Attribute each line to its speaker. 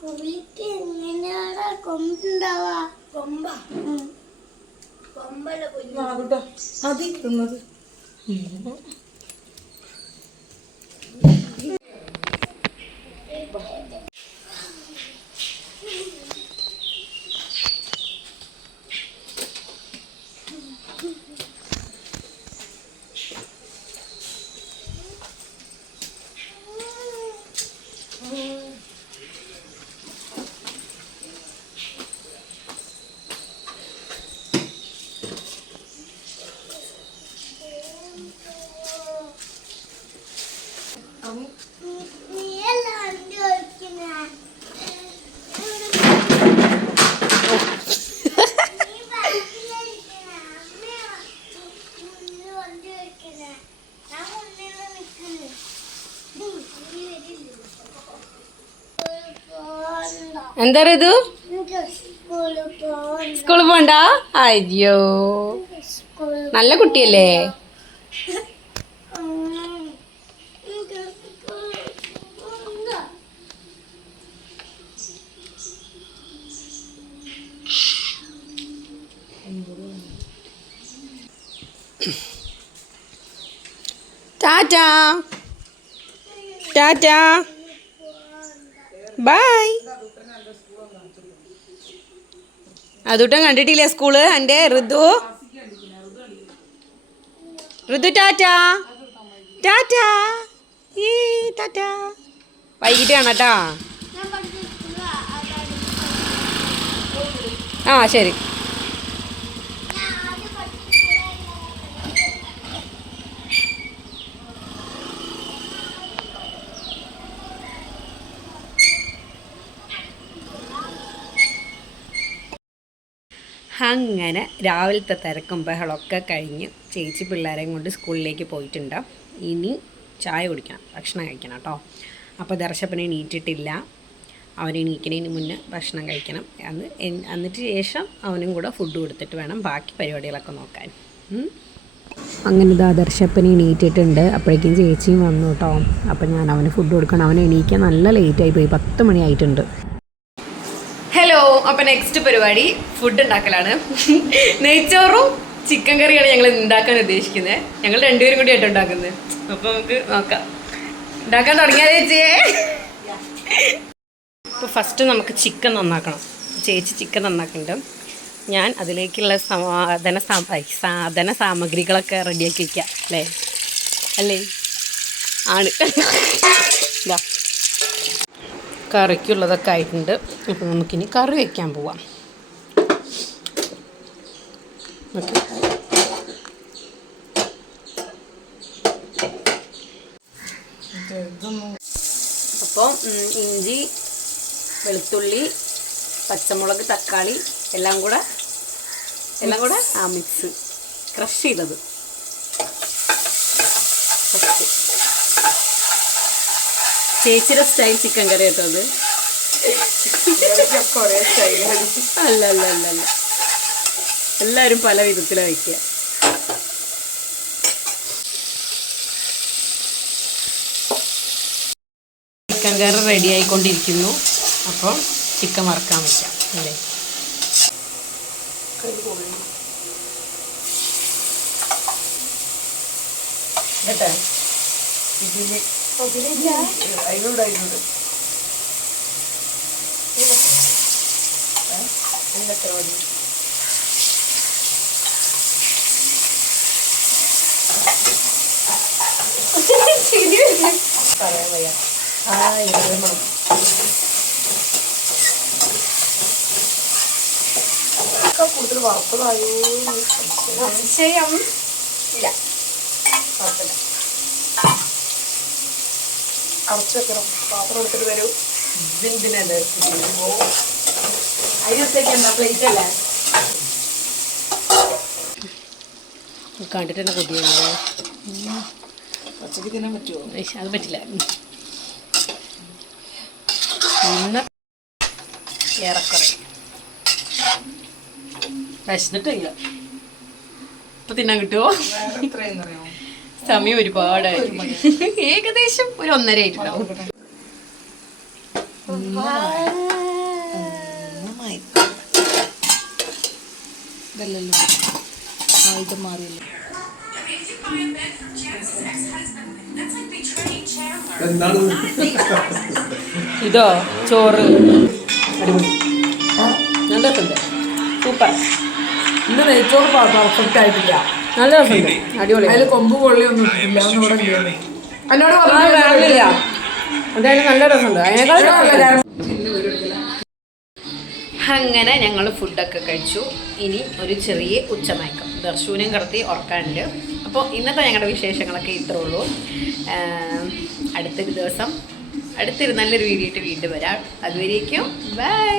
Speaker 1: കുളിക്ക് എങ്ങനെയാടാ കൊമ്പുണ്ടാവാ
Speaker 2: കൊമ്പ. കൊമ്പല കുഞ്ഞു.
Speaker 3: ആകട്ടെ മതി തിന്നത്.
Speaker 4: എന്താ ഇത്
Speaker 1: സ്കൂളിൽ.
Speaker 4: പോണ്ട അയ്യോ നല്ല കുട്ടിയല്ലേ
Speaker 1: ഉം.
Speaker 4: ടാറ്റാ. Bye bye. അതുട്ടം കണ്ടിട്ടില്ലേ സ്കൂൾ? എന്റെ ഋതു. ഋതു ടാറ്റാ. ടാറ്റാ. ഈ ടാറ്റാ. വൈകിട്ട് കാണാം കേട്ടാ
Speaker 1: ഞാൻ പഠിച്ച സ്കൂളിൽ അതാണ്
Speaker 4: ആ ശരി. അങ്ങനെ രാവിലത്തെ തിരക്കും ബഹളമൊക്കെ കഴിഞ്ഞ് ചേച്ചി പിള്ളേരെയും കൊണ്ട് സ്കൂളിലേക്ക് പോയിട്ടുണ്ട്. ഇനി ചായ കുടിക്കണം ഭക്ഷണം കഴിക്കണം കേട്ടോ. അപ്പോൾ ദർശപ്പനെ എണീറ്റിട്ടില്ല. അവൻ എണീക്കുന്നതിന് മുന്നേ ഭക്ഷണം കഴിക്കണം. അന്ന് എന്നിട്ട് ശേഷം അവനും കൂടെ ഫുഡ് കൊടുത്തിട്ട് വേണം ബാക്കി പരിപാടികളൊക്കെ നോക്കാൻ. അങ്ങനെ ഇതാ ദർശപ്പനെ എണീറ്റിട്ടുണ്ട്. അപ്പോഴേക്കും ചേച്ചിയും വന്നു കേട്ടോ. അപ്പോൾ ഞാൻ അവന് ഫുഡ് കൊടുക്കണം. അവൻ എണീക്കാൻ നല്ല ലേറ്റായി പോയി. പത്ത് മണിയായിട്ടുണ്ട്. അപ്പം നെക്സ്റ്റ് പരിപാടി ഫുഡ് ഉണ്ടാക്കലാണ്. നെയ്ച്ചോറും ചിക്കൻ കറിയാണ് ഞങ്ങൾ ഉണ്ടാക്കാൻ ഉദ്ദേശിക്കുന്നത് ഞങ്ങൾ രണ്ടുപേരും കൂടി ആയിട്ട് ഉണ്ടാക്കുന്നത് അപ്പം നമുക്ക് നോക്കാം. ഉണ്ടാക്കാൻ തുടങ്ങിയാൽ ചേച്ചിയെ? അപ്പോൾ ഫസ്റ്റ് നമുക്ക് ചിക്കൻ നന്നാക്കണം. ചേച്ചി ചിക്കൻ നന്നാക്കുന്നുണ്ട് ഞാൻ അതിലേക്കുള്ള സാധന സാധന സാമഗ്രികളൊക്കെ റെഡിയാക്കി വയ്ക്കാം അല്ലേ? അല്ലേ? ആണ്. ഇതാ കറിക്കുള്ളതൊക്കെ ആയിട്ടുണ്ട്. അപ്പോൾ നമുക്കിനി കറി വയ്ക്കാൻ പോവാം. ഓക്കെ. അപ്പോൾ ഇഞ്ചി വെളുത്തുള്ളി പച്ചമുളക് തക്കാളി എല്ലാം കൂടെ എല്ലാം കൂടെ ആ മിക്സ് ക്രഷ് ചെയ്തത് ഫസ്റ്റ് ചേച്ചിയുടെ സ്റ്റൈൽ ചിക്കൻ കറി കേട്ടോ അത്. അല്ല അല്ല അല്ല അല്ല എല്ലാവരും പല വിധത്തിലാണ് വയ്ക്കുക ചിക്കൻ കറി റെഡി ആയിക്കൊണ്ടിരിക്കുന്നു. അപ്പം ചിക്കൻ വറക്കാൻ വയ്ക്കാം അല്ലേ? കേട്ടോ
Speaker 3: ഇതിൽ അതിലൂടെ അതിലൂടെ. എന്തൊക്കെ മതി. പറയാൻ വയ്യ. ആ ഇവിടെ മണം. കൂടുതൽ വറുത്തതായോ. സംശയം
Speaker 4: ഇല്ല.
Speaker 3: അടച്ചു വെക്കണം. പാത്രം എടുത്തിട്ട് വരൂ.
Speaker 4: ഇതെന്തിനത് അതിനകത്തേക്ക് എന്താ പ്ലേറ്റ് അല്ലേ? കണ്ടിട്ട് തന്നെ കൊതിയാണല്ലോ
Speaker 3: പച്ചക്ക് തിന്നാൻ പറ്റുമോ
Speaker 4: അത് പറ്റില്ല. ഇന്ന് ഏറെക്കുറെ. വിശന്നിട്ടില്ല ഇപ്പൊ തിന്നാൻ കിട്ടുമോ
Speaker 3: വേറെ എത്രയെന്ന് അറിയാമോ
Speaker 4: സമയം ഒരുപാടായി. ഏകദേശം ഒരു ഒന്നര ആയിട്ടുണ്ടാവും.
Speaker 3: ഇത് മാറിയല്ലോ
Speaker 4: ഇതോ ചോറ്. അടിപൊളി. നല്ല സൂപ്പർ.
Speaker 3: ഇന്ന് നെയ്ച്ചോറ് പെർഫെക്റ്റ് ആയിട്ടില്ല.
Speaker 4: നല്ല രസമുണ്ട്. അടിപൊളി.
Speaker 3: അതിൽ കൊമ്പ് പൊള്ളിയൊന്നും ഇല്ല. ഒന്നും ഇല്ല. എന്നോട്
Speaker 4: ആ
Speaker 3: പറഞ്ഞു
Speaker 4: വേണമെന്നില്ല. എന്തായാലും നല്ല രസമുണ്ട്. അതിനേക്കാൾ അങ്ങനെ ഞങ്ങൾ ഫുഡൊക്കെ കഴിച്ചു. ഇനി ഒരു ചെറിയ ഉച്ചമയക്കം. ദർശൂനം കടത്തി ഉറക്കാനുണ്ട്. അപ്പോൾ ഇന്നത്തെ ഞങ്ങളുടെ വിശേഷങ്ങളൊക്കെ ഇത്രേ ഉള്ളൂ. ആം, അടുത്തൊരു ദിവസം അടുത്തൊരു നല്ലൊരു വീഡിയോ ആയിട്ട് വീണ്ടും വരാം. അതുവരേക്കും ബൈ.